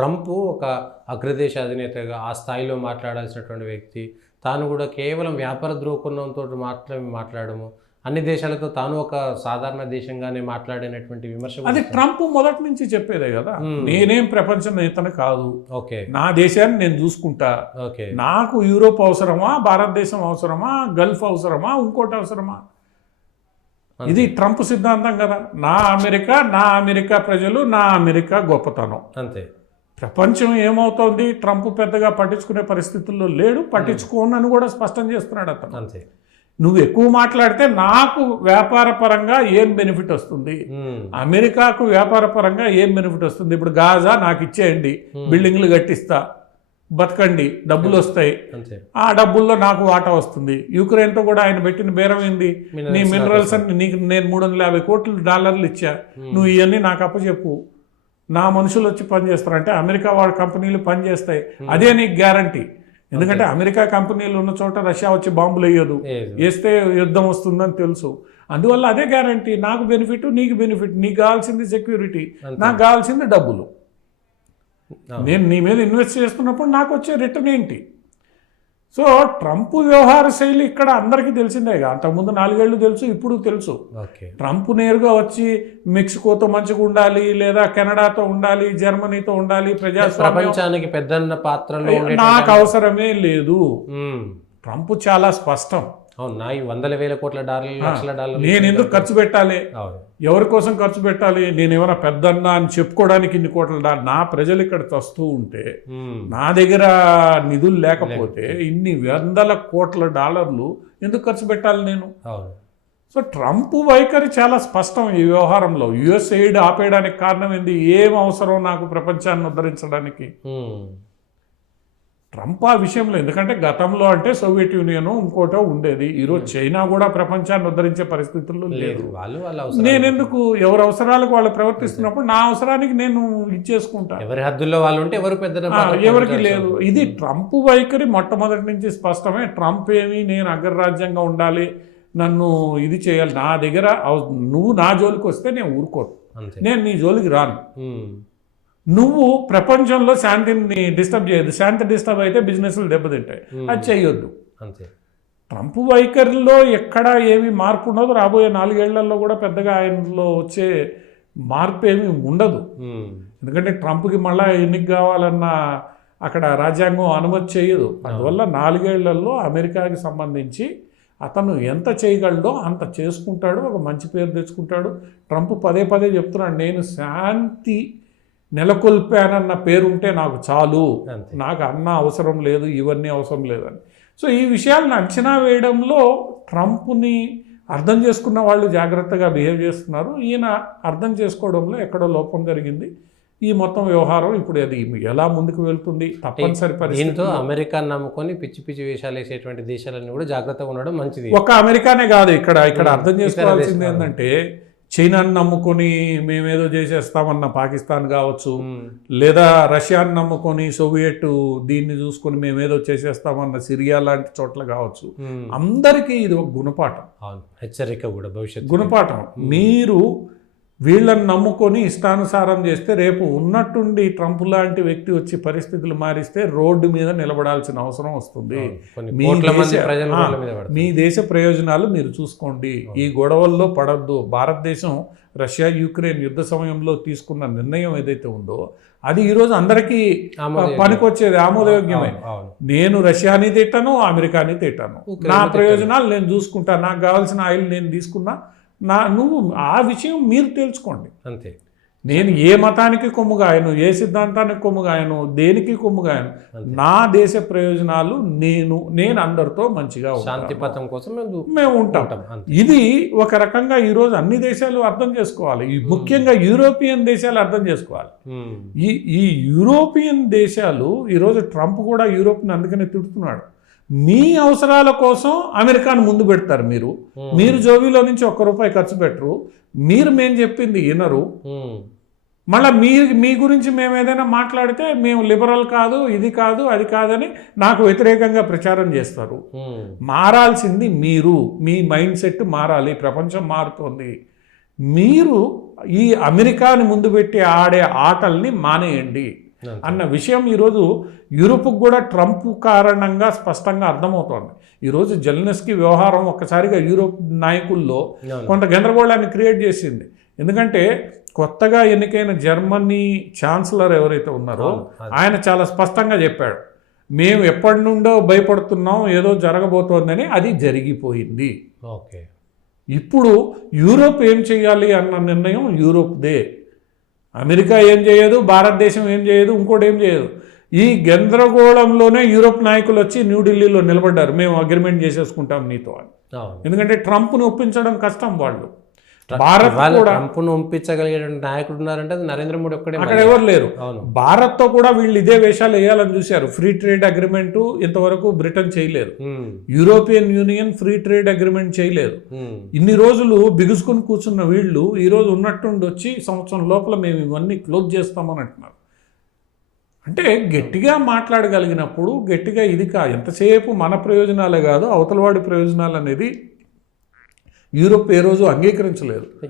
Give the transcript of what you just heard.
Trump ఒక అగ్రదేశ అధినేతగా ఆ స్థాయిలో మాట్లాడాల్సినటువంటి వ్యక్తి, తాను కూడా కేవలం వ్యాపార దృక్కోణంతో మాత్రమే మాట్లాడము, అన్ని దేశాలతో తాను ఒక సాధారణ దేశంగానే మాట్లాడినటువంటి విమర్శ. అది ట్రంప్ మొదటి నుంచి చెప్పేదే కదా, నేనేం ప్రపంచ నేతను కాదు, ఓకే, నా దేశాన్ని నేను చూసుకుంటా, ఓకే, నాకు యూరోప్ అవసరమా, భారతదేశం అవసరమా, గల్ఫ్ అవసరమా, ఇంకోటి అవసరమా, ఇది ట్రంప్ సిద్ధాంతం కదా. నా అమెరికా ప్రజలు, నా అమెరికా గొప్పతనం, అంతే. ప్రపంచం ఏమవుతోంది ట్రంప్ పెద్దగా పట్టించుకునే పరిస్థితుల్లో లేడు, పట్టించుకోనని కూడా స్పష్టం చేస్తున్నాడు అతను. అంతే. నువ్వు ఎక్కువ మాట్లాడితే నాకు వ్యాపార పరంగా ఏం బెనిఫిట్ వస్తుంది, అమెరికాకు వ్యాపార పరంగా ఏం బెనిఫిట్ వస్తుంది. ఇప్పుడు గాజా నాకు ఇచ్చేయండి, బిల్డింగ్లు కట్టిస్తా, బతకండి, డబ్బులు వస్తాయి, ఆ డబ్బుల్లో నాకు వాటా వస్తుంది. యుక్రెయిన్తో కూడా ఆయన పెట్టిన బేరం ఏంది, నీ మినరల్స్ అన్ని నీకు నేను $350 కోట్లు ఇచ్చా, నువ్వు ఇవన్నీ నాకు అప్పచెప్పు, నా మనుషులు వచ్చి పనిచేస్తారు. అంటే అమెరికా వాళ్ళ కంపెనీలు పనిచేస్తాయి, అదే నీకు గ్యారంటీ. ఎందుకంటే అమెరికా కంపెనీలు ఉన్న చోట రష్యా వచ్చి బాంబులు వేయదు, వేస్తే యుద్ధం వస్తుందని తెలుసు. అందువల్ల అదే గ్యారంటీ, నాకు బెనిఫిట్, నీకు బెనిఫిట్. నీకు కావాల్సింది సెక్యూరిటీ, నాకు కావాల్సింది డబ్బులు. నేను నీ మీద ఇన్వెస్ట్ చేస్తున్నప్పుడు నాకు వచ్చే రిటర్న్ ఏంటి? సో ట్రంప్ వ్యవహార శైలి ఇక్కడ అందరికీ తెలిసిందేగా, అంతకుముందు 4 ఏళ్ళు తెలుసు, ఇప్పుడు తెలుసు. ట్రంప్ నేరుగా వచ్చి మెక్సికోతో మంచిగా ఉండాలి, లేదా కెనడాతో ఉండాలి, జర్మనీతో ఉండాలి, ప్రపంచానికి పెద్దన్న పాత్రలో నాకు అవసరమే లేదు. ట్రంప్ చాలా స్పష్టం. $100,000 నేను ఎందుకు ఖర్చు పెట్టాలి, ఎవరి కోసం ఖర్చు పెట్టాలి, నేను ఏమైనా పెద్దన్నా అని చెప్పుకోవడానికి $100 కోట్ల నా ప్రజలు ఇక్కడ చస్తూ ఉంటే, నా దగ్గర నిధులు లేకపోతే $100 కోట్ల ఎందుకు ఖర్చు పెట్టాలి నేను? సో ట్రంప్ వైఖరి చాలా స్పష్టం ఈ వ్యవహారంలో. యుఎస్ ఎయిడ్ ఆపేయడానికి కారణం ఏంది, ఏం అవసరం నాకు ప్రపంచాన్ని ఉద్ధరించడానికి? ట్రంప్ ఆ విషయంలో, ఎందుకంటే గతంలో అంటే సోవియట్ యూనియన్ ఇంకోటో ఉండేది, ఈరోజు చైనా కూడా ప్రపంచాన్ని ఉద్ధరించే పరిస్థితుల్లో లేదు. నేనెందుకు, ఎవరి అవసరాలకు వాళ్ళు ప్రవర్తిస్తున్నప్పుడు నా అవసరానికి నేను ఇచ్చేసుకుంటా, ఎవరి హద్దుల్లో వాళ్ళు ఉంటే ఎవరికి లేదు. ఇది ట్రంప్ వైఖరి మొట్టమొదటి నుంచి స్పష్టమే. ట్రంప్ ఏమి నేను అగ్రరాజ్యంగా ఉండాలి, నన్ను ఇది చేయాలి, నా దగ్గర నువ్వు నా జోలికి వస్తే నేను ఊరుకోను, నేను నీ జోలికి రాను. నువ్వు ప్రపంచంలో శాంతిని డిస్టర్బ్ చేయొద్దు, శాంతి డిస్టర్బ్ అయితే బిజినెస్లు దెబ్బతింటాయి, అది చేయొద్దు. ట్రంప్ వైఖరిలో ఎక్కడా ఏమి మార్పు ఉండదు. రాబోయే 4 ఏళ్లలో కూడా పెద్దగా ఆయనలో వచ్చే మార్పు ఏమి ఉండదు. ఎందుకంటే ట్రంప్కి మళ్ళీ ఎన్నిక కావాలన్నా అక్కడ రాజ్యాంగం అనుమతి చేయదు. అందువల్ల 4 ఏళ్లలో అమెరికాకి సంబంధించి అతను ఎంత చేయగలడో అంత చేసుకుంటాడు, ఒక మంచి పేరు తెచ్చుకుంటాడు. ట్రంప్ పదే చెప్తున్నాడు, నేను శాంతి నెలకొల్పానన్న పేరుంటే నాకు చాలు, నాకు అన్న అవసరం లేదు, ఇవన్నీ అవసరం లేదని. సో ఈ విషయాలను అంచనా వేయడంలో ట్రంప్ని అర్థం చేసుకున్న వాళ్ళు జాగ్రత్తగా బిహేవ్ చేస్తున్నారు. ఈయన అర్థం చేసుకోవడంలో ఎక్కడో లోపం జరిగింది. ఈ మొత్తం వ్యవహారం ఇప్పుడు అది ఎలా ముందుకు వెళ్తుంది తప్పనిసరి పరిస్థితి. అమెరికా నమ్ముకొని పిచ్చి వేషాలు వేసేటువంటి దేశాలన్నీ కూడా జాగ్రత్తగా ఉండడం మంచిది. ఒక అమెరికానే కాదు, ఇక్కడ అర్థం చేసుకోవాల్సింది ఏంటంటే, చైనాను నమ్ముకొని మేమేదో చేసేస్తామన్న పాకిస్తాన్ కావచ్చు, లేదా రష్యాను నమ్ముకొని సోవియట్ దీన్ని చూసుకొని మేమేదో చేసేస్తామన్న సిరియా లాంటి చోట్ల కావచ్చు, అందరికీ ఇది ఒక గుణపాఠం, హెచ్చరిక కూడా, భవిష్యత్తు గుణపాఠం. మీరు వీళ్ళని నమ్ముకొని ఇష్టానుసారం చేస్తే రేపు ఉన్నట్టుండి ట్రంప్ లాంటి వ్యక్తి వచ్చి పరిస్థితులు మారిస్తే రోడ్డు మీద నిలబడాల్సిన అవసరం వస్తుంది. మీ దేశ ప్రయోజనాలు మీరు చూసుకోండి, ఈ గొడవల్లో పడద్దు. భారతదేశం రష్యా యుక్రెయిన్ యుద్ధ సమయంలో తీసుకున్న నిర్ణయం ఏదైతే ఉందో అది ఈరోజు అందరికీ పనికొచ్చేది, ఆమోదయోగ్యమే. నేను రష్యాని తిట్టాను, అమెరికాని తిట్టాను, నా ప్రయోజనాలు నేను చూసుకుంటా, నాకు కావాల్సిన ఆయిల్ నేను తీసుకున్నా, నువ్వు ఆ విషయం మీరు తెలుసుకోండి. అంతే. నేను ఏ మతానికి కొమ్ముగాయను, ఏ సిద్ధాంతానికి కొమ్ముగాయను, దేనికి కొమ్ముగాయను, నా దేశ ప్రయోజనాలు నేను అందరితో మంచిగా శాంతి పథం కోసం మేము ఉంటాం. ఇది ఒక రకంగా ఈరోజు అన్ని దేశాలు అర్థం చేసుకోవాలి, ముఖ్యంగా యూరోపియన్ దేశాలు అర్థం చేసుకోవాలి. ఈ యూరోపియన్ దేశాలు ఈరోజు ట్రంప్ కూడా యూరోప్ని అందుకనే తిడుతున్నాడు. మీ అవసరాల కోసం అమెరికాను ముందు పెడతారు, మీరు జోబీలో నుంచి ₹1 ఖర్చు పెట్టరు, మేము చెప్పింది వినరు. మళ్ళీ మీ గురించి మేము ఏదైనా మాట్లాడితే మేము లిబరల్ కాదు, ఇది కాదు, అది కాదని నాకు వ్యతిరేకంగా ప్రచారం చేస్తారు. మారాల్సింది మీరు, మీ మైండ్ సెట్ మారాలి. ప్రపంచం మారుతోంది, మీరు ఈ అమెరికాని ముందు పెట్టి ఆడే ఆటల్ని మానేయండి. అన్న విషయం ఈరోజు యూరోప్కు కూడా ట్రంప్ కారణంగా స్పష్టంగా అర్థమవుతోంది. ఈరోజు జెలెన్స్కీ వ్యవహారం ఒక్కసారిగా యూరోప్ నాయకుల్లో కొంత గందరగోళాన్ని క్రియేట్ చేసింది. ఎందుకంటే కొత్తగా ఎన్నికైన జర్మనీ ఛాన్సలర్ ఎవరైతే ఉన్నారో ఆయన చాలా స్పష్టంగా చెప్పాడు, మేము ఎప్పటి నుండో భయపడుతున్నాం ఏదో జరగబోతోందని, అది జరిగిపోయింది. ఓకే, ఇప్పుడు యూరోప్ ఏం చేయాలి అన్న నిర్ణయం యూరోప్దే. అమెరికా ఏం చేయదు, భారతదేశం ఏం చేయదు, ఇంకోటి ఏం చేయదు. ఈ గందరగోళంలోనే యూరోప్ నాయకులు వచ్చి న్యూఢిల్లీలో నిలబడ్డారు, మేము అగ్రిమెంట్ చేసేసుకుంటాం నీతో అని. ఎందుకంటే ట్రంప్ను ఒప్పించడం కష్టం. వాళ్ళు భారత్ కూడా ట్రంప్ను ఒప్పించగలిగే నాయకుడు ఉన్నారంటే అది నరేంద్ర మోడీ ఒక్కడే, అక్కడ ఎవరు లేరు. భారత్తో కూడా వీళ్ళు ఇదే వేషాలు వేయాలని చూశారు. ఫ్రీ ట్రేడ్ అగ్రిమెంట్ ఇంతవరకు బ్రిటన్ చేయలేదు, European union free trade agreement చేయలేదు. ఇన్ని రోజులు బిగుసుకుని కూర్చున్న వీళ్ళు ఈరోజు ఉన్నట్టుండి వచ్చి సంవత్సరం లోపల మేము ఇవన్నీ క్లోజ్ చేస్తామని అంటున్నారు. అంటే గట్టిగా మాట్లాడగలిగినప్పుడు గట్టిగా ఇది ఎంతసేపు మన ప్రయోజనాలే కాదు అవతలవాడి ప్రయోజనాలు అనేది యూరోప్ ఏ రోజు అంగీకరించలేదు.